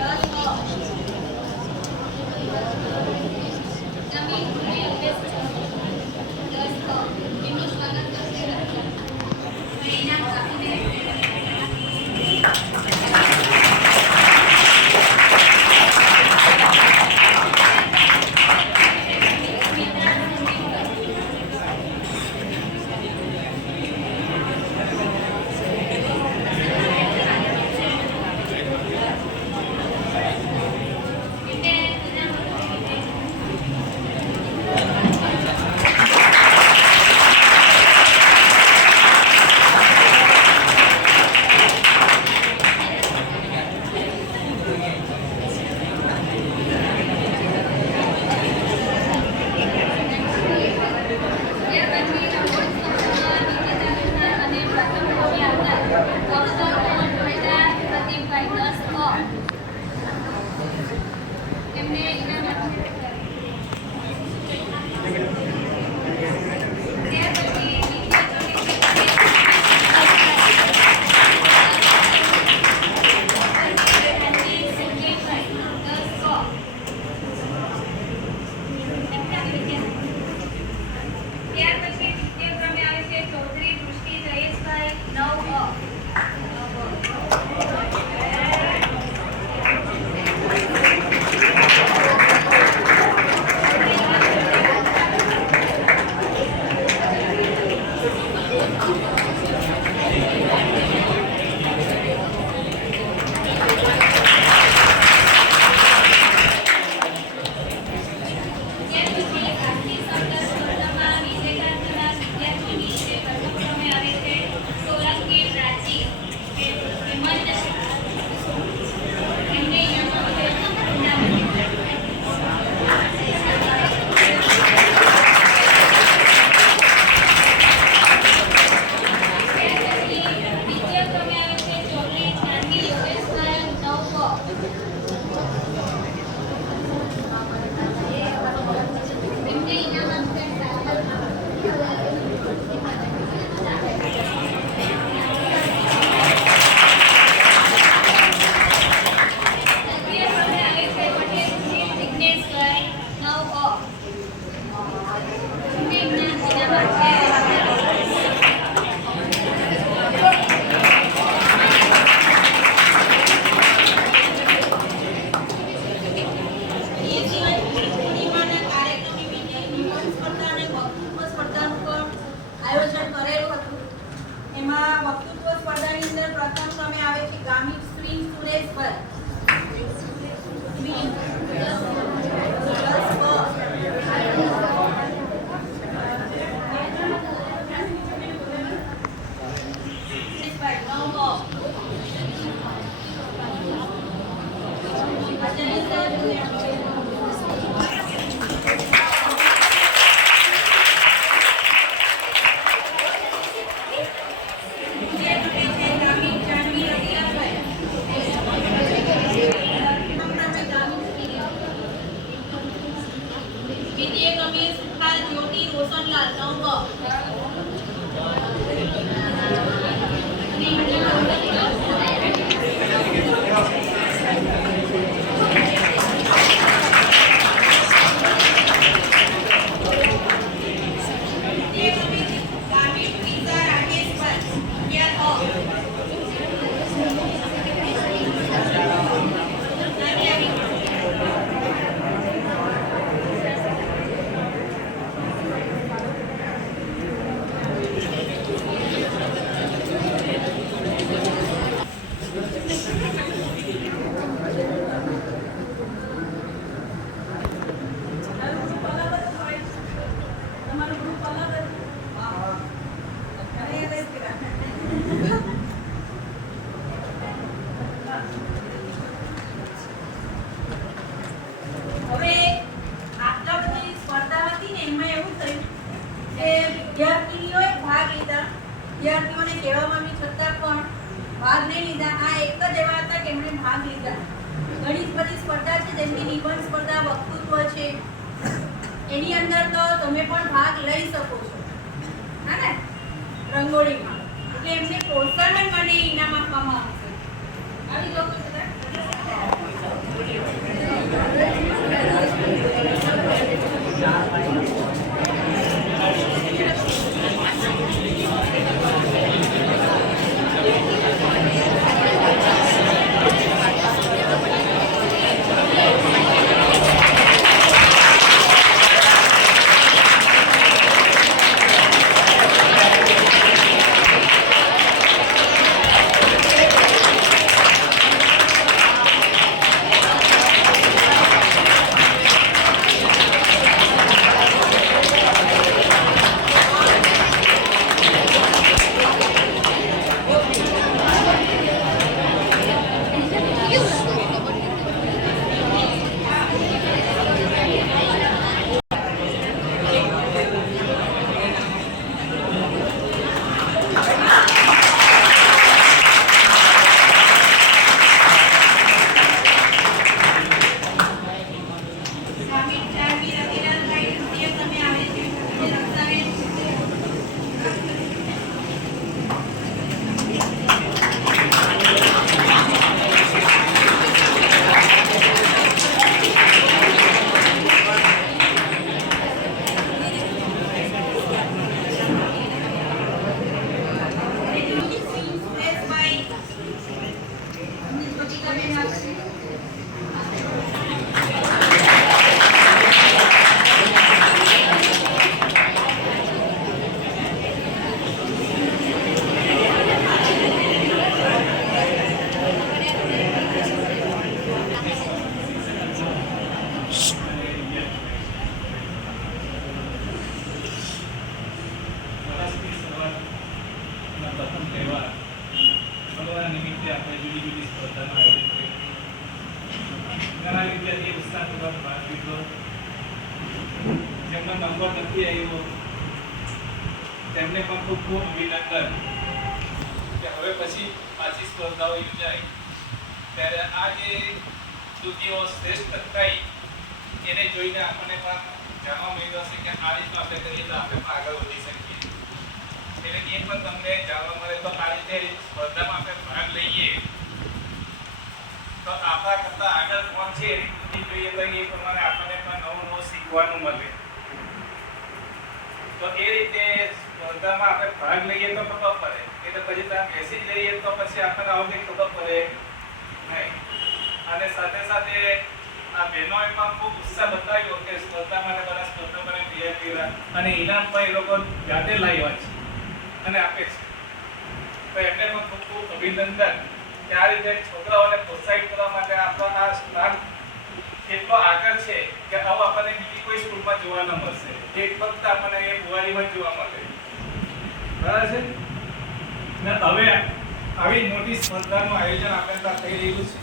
Gracias. Obrigada. ભાગ લીધા. ઘણી બધી સ્પર્ધા છે, જેમ કે નિબંધ સ્પર્ધા, વક્તૃત્વ છે. એની અંદર તો તમે પણ ભાગ લઈ શકો છો. હા ને? રંગોળીમાં. એટલે એમને પ્રોત્સાહન મને ઇનામ આપવામાં આવશે આવી જાઓ તો જેમનો નંબર નથી આવ્યો. તેમને પણ ખૂબ ખૂબ અભિનંદન. કે હવે પછી પાછી સ્પર્ધાઓ યોજાય. ત્યારે આ જે કૃતિઓ શ્રેષ્ઠ થઈ, એને જોઈને આપણને પણ જાણવા મળ્યું હશે કે આ રીતનું આપણે કરીએ તો આપણે પણ આગળ વધી શકીએ. એટલે એ પણ તમને જાણવા મળે તો આ રીતે સ્પર્ધામાં આપણે ભાગ લઈએ. તો આપણા કરતા આગળ કોણ છે એ જોઈએ તો એ પ્રમાણે આપણને પણ નવું નવું શીખવાનું મળે. તો એ રીતે સ્પર્ધામાં આપણે ભાગ લઈએ તો ખબર પડે. એટલે પછી ત્યાં બેસી રહીએ તો પછી આપણને આવું કંઈ ખબર પડે નહીં. અને સાથે સાથે આ બહેનોએ પણ ખૂબ ઉત્સાહ બતાવ્યો કે સ્પર્ધા માટે બધા સ્પર્ધા માટે તૈયાર કર્યા અને ઇનામ પણ એ લોકો જાતે લાવ્યા છે અને આપે છે. તો એમને પણ ખૂબ ખૂબ અભિનંદન કે આ રીતે છોકરાઓને પ્રોત્સાહિત કરવા માટે આપણો આ સ્ટાફ એટલો આગળ છે કે આવું આપણને બીજી કોઈ સ્કૂલમાં જોવા ન મળશે. એક ફક્ત આપણને એ બુવારીમાં જોવા મળે. બરાબર છે? ને હવે આવી મોટી સ્પર્ધાનું આયોજન આપણે ત્યાં થઈ રહ્યું છે.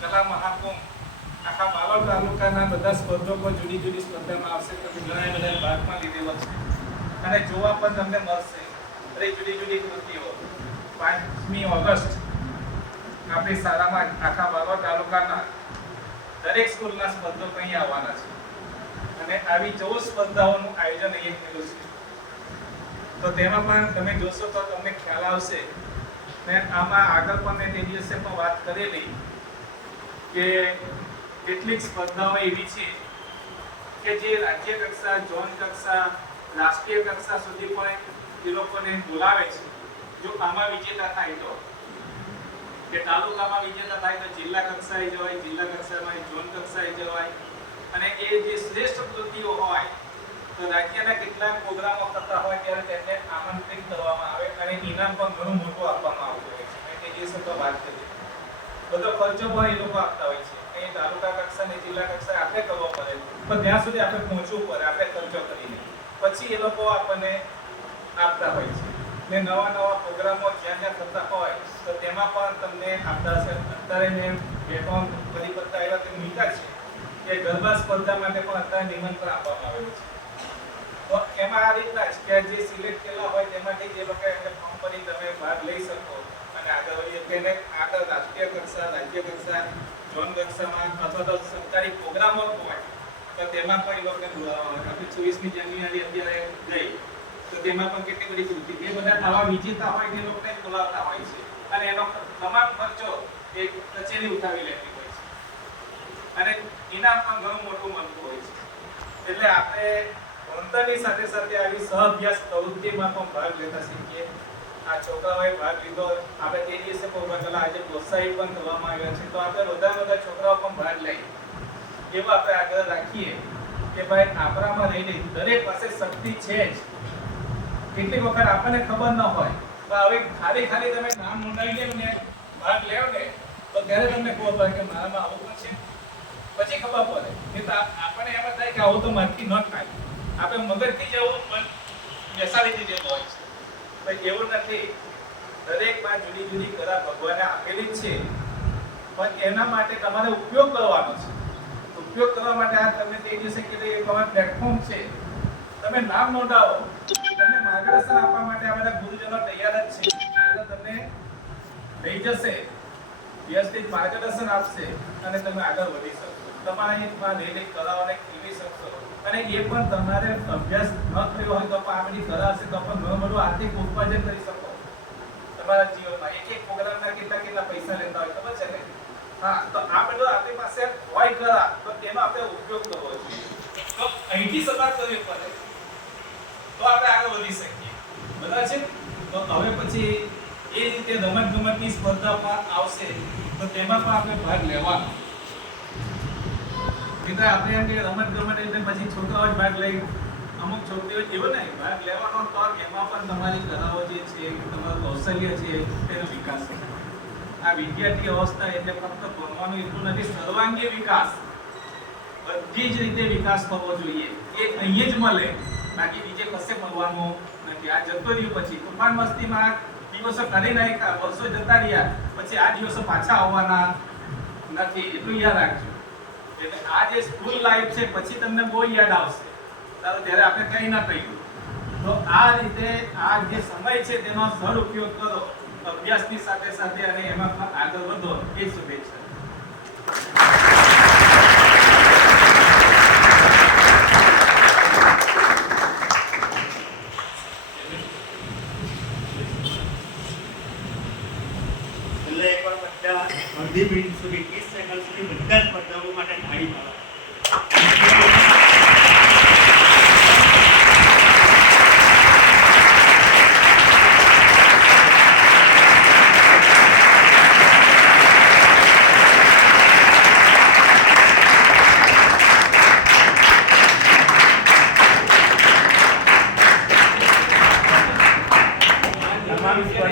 કલા મહાકુંભ. આખા માલવ તાલુકાના બધા સ્પર્ધકો જુદી જુદી સ્પર્ધામાં આવશે. તમે ઘણા બધા ભાગમાં લીધેલો છે. અને જોવા પણ તમને મળશે. દરેક જુદી જુદી કૃતિઓ. પાંચમી ઓગસ્ટ આપણી શાળામાં આખા બાલોદ તાલુકાના દરેક સ્કૂલના સ્પર્ધકો અહીં આવવાના છે. અને આવી ચૌદ સ્પર્ધાઓનું આયોજન અહીંયા થયેલું છે. તો તેમાં પણ તમે જોશો તો તમને ખ્યાલ આવશે. ને આમાં આગળ પણ મેં તે દિવસે પણ વાત કરેલી કે કેટલીક સ્પર્ધાઓ એવી છે કે જે રાજ્ય કક્ષા, ઝોન કક્ષા, રાષ્ટ્રીય કક્ષા સુધી પણ એ લોકોને બોલાવે છે. જો આમાં વિજેતા થાય તો? કે તાલુકામાં વિજેતા થાય તો જિલ્લા કક્ષાએ જવાય, જિલ્લા કક્ષામાં ઝોન કક્ષાએ જવાય? અને એ જે શ્રેષ્ઠ કૃતિઓ હોય, તો રાજ્યના કેટલાક પ્રોગ્રામો થતા હોય ત્યારે તેમને આમંત્રિત કરવામાં આવે અને ઇનામ પણ ઘણું મોટું આપવામાં આવતું હોય છે. મેં તે તો વાત કરી. બધો ખર્ચો પણ એ લોકો આપતા હોય છે. એ તાલુકા કક્ષા ને જિલ્લા કક્ષાએ આપણે કરવો પડે. પણ ત્યાં સુધી આપણે પહોંચવું પડે આપણે ખર્ચો કરીને. પછી એ લોકો આપણને આપતા હોય છે. ને નવા નવા પ્રોગ્રામો જ્યાં જ્યાં થતા હોય, તો તેમાં પણ તમને આપતા હશે. અત્યારે મેં બે ત્રણ પરિપત્ર આવ્યા, તે મૂક્યા છે. કે ગરબા સ્પર્ધા માટે પણ અત્યારે નિમંત્રણ આપવામાં આવેલું છે. તો એમાં આ રીતના કે જે સિલેક્ટ કરેલા હોય તેમાંથી જે લોકો એમને ફોર્મ ભરી તમે ભાગ લઈ શકો અને આગળ વધી શકે. એને આગળ રાષ્ટ્રીય કક્ષા, રાજ્ય કક્ષા ઝોન કક્ષામાં અથવા તો સરકારી પ્રોગ્રામો હોય, તો તેમાં પણ એ લોકોને બોલાવવામાં આવે ચોવીસમી જાન્યુઆરી અત્યારે ગઈ, તો તેમાં પણ કેટલી બધી કૃતિ. એ બધા આવા વિજેતા હોય તે લોકોને બોલાવતા હોય છે. અને એનો તમામ ખર્ચો એ કચેરી ઉઠાવી લેતી અને ઇનામ પણ ઘણું મોટું મળતું હોય છે. એટલે આપણે ભણતરની સાથે સાથે આવી સહઅભ્યાસ પ્રવૃત્તિમાં પણ ભાગ લેતા શીખીએ. આ છોકરાઓએ ભાગ લીધો. આપણે તે દિવસે કલા આજે પ્રોત્સાહિત પણ કરવામાં આવ્યા છે. તો આપણે બધા બધા છોકરાઓ પણ ભાગ લઈએ. એવું આપણે આગળ રાખીએ કે ભાઈ આપણામાં રહીને દરેક પાસે શક્તિ છે જ. કેટલીક વખત આપણને ખબર ન હોય તો હવે ખાલી ખાલી તમે નામ નોંધાવી લે ભાગ લેવ ને, તો ત્યારે તમને ખબર પડે કે મારામાં આવું પણ છે. પછી ખબર પડે. કે આપણને એમ થાય કે આવું તો મનથી ન થાય. આપણે મગજથી જ એવું મન બેસાડી દીધેલું હોય છે. ભાઈ એવું નથી. દરેકમાં જુદી જુદી કલા ભગવાને આપેલી જ છે. પણ એના માટે તમારે ઉપયોગ કરવાનો છે. ઉપયોગ કરવા માટે આ તમને તે દિવસે કીધું એ તમારું પ્લેટફોર્મ છે. તમે નામ નોંધાવો. તમને માર્ગદર્શન આપવા માટે આ બધા ગુરુજનો તૈયાર જ છે. તમને લઈ જશે. વ્યવસ્થિત માર્ગદર્શન આપશે અને તમે આગળ વધી શકશો તમારા માં લઈને લઈ કલાઓને કેવી શકશો અને એ પણ તમારે અભ્યાસ ન થયો હોય તો પણ આપણી કલા હશે તો પણ ઘણું બધું આર્થિક ઉત્પાદન કરી શકો. તમારા જીવનમાં એક એક પ્રોગ્રામના કેટલા કેટલા પૈસા લેતા હોય ખબર છે ને? હા, તો આ બધું આપણી પાસે હોય કલા તો તેનો આપણે ઉપયોગ કરવો જોઈએ. તો અહીંથી શરૂઆત કરવી પડે. તો આપણે આગળ વધી શકીએ. બરાબર છે? તો હવે પછી એ રીતે રમત ગમતની સ્પર્ધામાં આવશે તો તેમાં પણ આપણે ભાગ લેવાનો. મિત્રો આપણે એમ કે રમત ગમત એટલે પછી છોકરાઓ જ ભાગ લઈ. અમુક છોકરીઓ એવો નહીં, ભાગ લેવાનો તો એમાં પણ તમારી કલાઓ જે છે, તમારું કૌશલ્ય છે, તેનો વિકાસ આ વિદ્યાર્થી અવસ્થા એટલે ફક્ત ભણવાનું એટલું નથી, સર્વાંગી વિકાસ. બધી જ રીતે વિકાસ થવો જોઈએ. એ અહીં જ મળે. બાકી બીજે કશે મળવાનું નથી. આ જતો રહ્યું પછી. તોફાન મસ્તીમાં દિવસો કરી નાખ્યા, વર્ષો જતા રહ્યા. પછી આ દિવસો પાછા આવવાના નથી. એટલું યાદ રાખજો. એટલે આ જે સ્કૂલ લાઈફ છે, પછી તમને બહુ યાદ આવશે. તારો જ્યારે આપણે કંઈ ના કહ્યું. તો આ રીતે આ જે સમય છે, તેનો સદુપયોગ કરો, અભ્યાસની સાથે સાથે અને એમાં આગળ વધો, એ શુભેચ્છા છેલ્લે એકવાર બધા અડધી મિનિટ સુધી ત્રીસ સેકન્ડ સુધી બધા સ્પર્ધાઓ માટે તાળી પાડો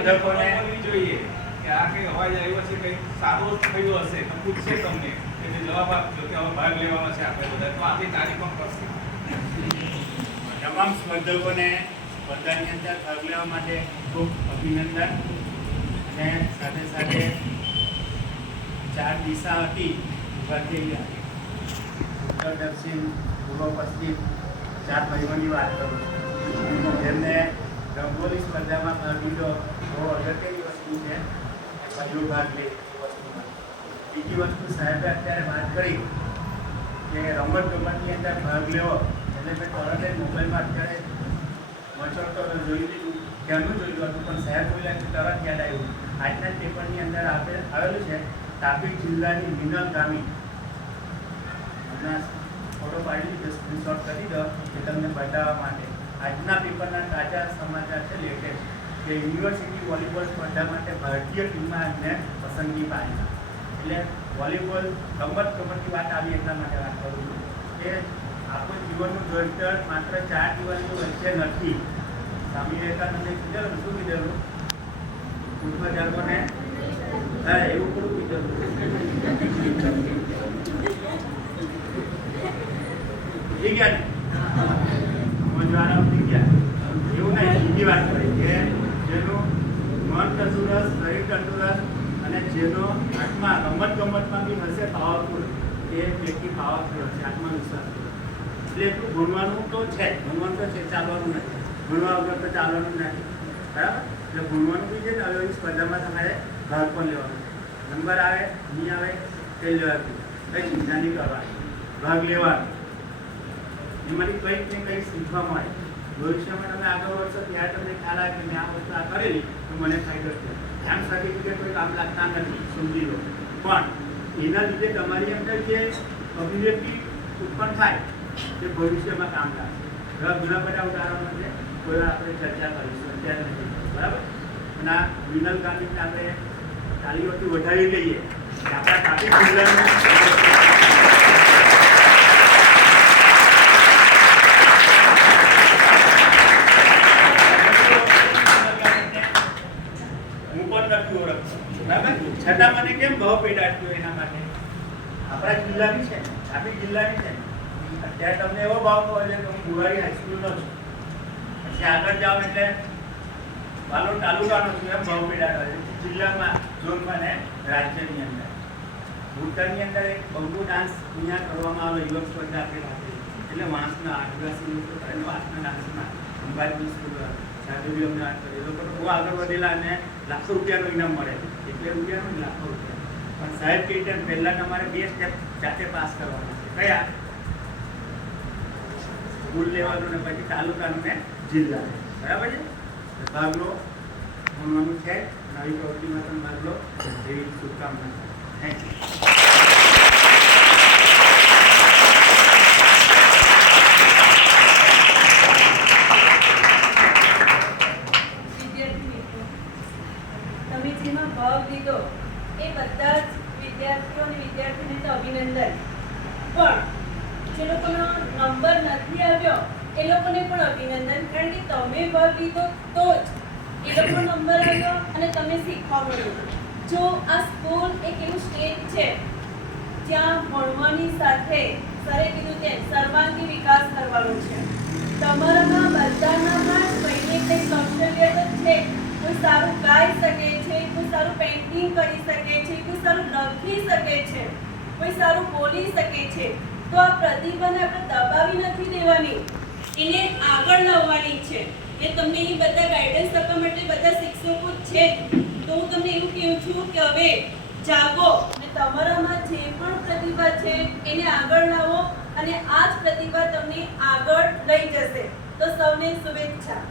સ્પર્ધકોને જોઈએ કે આ કઈ અવાજ આવ્યો છે, કઈ સારું થયું હશે, તો પૂછશે તમને એટલે જવાબ આપજો કે હવે ભાગ લેવાનો છે આપણે બધા. તો આથી તારીખ પણ કરશે? તમામ સ્પર્ધકોને સ્પર્ધાની અંદર ભાગ લેવા માટે ખૂબ અભિનંદન. અને સાથે સાથે ચાર દિશા હતી ભારતીય ઉત્તર, દક્ષિણ, પૂર્વ, પશ્ચિમ, ચાર ભાઈઓની વાત કરું છું. જેમને રંગોલી સ્પર્ધામાં ભાગ લીધો બહુ અગત્યની વસ્તુ છે પહેલો ભાગ લે વસ્તુમાં બીજી વસ્તુ સાહેબે અત્યારે વાત કરી કે રમત ગમતની અંદર ભાગ લેવો. એટલે મેં તરત જ મોબાઈલમાં અત્યારે મચોડતો જોઈ લીધું ક્યાંનું જોયું હતું, પણ સાહેબ બોલ્યા કે તરત યાદ આવ્યું. આજના પેપરની અંદર આપે આવેલું છે, તાપી જિલ્લાની મિનલ ગામી. હમણાં ફોટો પાડી સ્ક્રીનશોટ કરી દો કે તમને બતાવવા માટે. આજના પેપરના તાજા સમાચાર છે લેટેસ્ટ કે યુનિવર્સિટી વોલીબોલ સ્પર્ધા માટે ભારતીય ટીમમાં એમને પસંદગી પામી એટલે વોલીબોલ રમત ગમતની વાત આવી એટલા માટે વાત કરું છું. કે આપણું જીવનનું ઘડતર માત્ર ચાર દિવાલની વચ્ચે નથી. સ્વામી વિવેકાનંદે કીધેલું શું કીધેલું? પૂર્વ જન્મને હા, એવું થોડું કીધેલું. સમજવાના? બીજી વાત કરી કે જેનું મન તંદુરસ્ત, શરીર તંદુરસ્ત અને જેનો આત્મા રમત ગમતમાં બી હશે પાવરફુલ એ વ્યક્તિ પાવરફુલ હશે, આત્મવિશ્વાસ એટલે એટલું ભણવાનું તો છે ભણવાનું તો છે ચાલવાનું નથી. ભણવા વગર તો ચાલવાનું નથી. બરાબર? એટલે ભણવાનું બી છે ને, હવે સ્પર્ધામાં તમારે ભાગ પણ લેવાનો નંબર આવે નહીં આવે તે લેવાનું કંઈ ચિંતા નહીં કરવાની. ભાગ લેવાનો એમાંથી કંઈક ને કંઈક શીખવા મળે. ભવિષ્યમાં કામ લાગતા ઉત્પન્ન થાય તે ભવિષ્યમાં કામ લાગશે. એવા ઘણા બધા ઉદાહરણો આપણે ચર્ચા કરીશું, અત્યારે નથી. બરાબર? અને આ વિનલ ગાંધીને આપણે તાલીઓથી વધારી લઈએ. આપણા હું નથી ઓળખતો. બરાબર? છતાં મને કેમ ભાવ પેડાટ્યો એના માટે? આપણા જિલ્લાની છે આપણી જિલ્લાની છે અત્યારે તમને એવો ભાવ કહો છે કે હું બુરાડી હાઈસ્કૂલનો છું. પછી આગળ જાઉં એટલે વાલો તાલુકાનો છું એમ ભાવ પેડા છે. જિલ્લામાં ઝોનમાં ને રાજ્યની અંદર. ભૂતાનની અંદર એક બહુ ડાન્સ અહીંયા કરવામાં આવે યુવક સ્પર્ધા આપેલા એટલે વાંસના આદિવાસી લોકો વાંસના ડાન્સમાં અંબાજી સ્કૂલ લાખો રૂપિયાનું ઇનામ મળે. એટલે રૂપિયાનું લાખો રૂપિયા પણ સાહેબ કે ટાઈમ પહેલાં તમારે બે સ્ટેપ જાતે પાસ કરવાના છે. કયા? સ્કૂલ લેવાનું ને પછી તાલુકાનું ને જિલ્લા. બરાબર છે? ભાગ લો. ભણવાનું છે. નવી પ્રવૃત્તિમાં તમે ભાગ લો. એવી શુભકામના. થેન્ક યુ વિદ્યાર્થી મિત્રો તમે જેમાં ભાગ લીધો એ બધા જ વિદ્યાર્થીઓ અને વિદ્યાર્થીને તો અભિનંદન પણ જે લોકોનો નંબર નથી આવ્યો એ લોકોને પણ અભિનંદન કારણ કે તમે ભાગ લીધો તો જ એ લોકોનો નંબર આવ્યો અને તમને શીખવા મળ્યું જો આ સ્કૂલ એક એવું સ્ટેજ છે, જ્યાં ભણવાની સાથે સરે કીધું તેમ સર્વાંગી વિકાસ કરવાનો છે. તમારામાં બધાનામાં પણ ને કંઈ કૌશલ્ય તો છે, કોઈ સારું ગાઈ શકે છે, કોઈ સારું પેઇન્ટિંગ કરી શકે છે, કોઈ સારું લખી શકે છે, કોઈ સારું બોલી શકે છે, તો આ પ્રતિભાને આપણે દબાવી નથી દેવાની. એને આગળ લાવવાની છે. એ તમને એ બધા ગાઈડન્સ આપવા માટે બધા શિક્ષકો છે તો હું તમને એવું કહું છું કે હવે જાગો અને તમારામાં જે પણ પ્રતિભા છે, એને આગળ લાવો અને આ જ પ્રતિભા તમને આગળ લઈ જશે. તો સૌને શુભેચ્છા.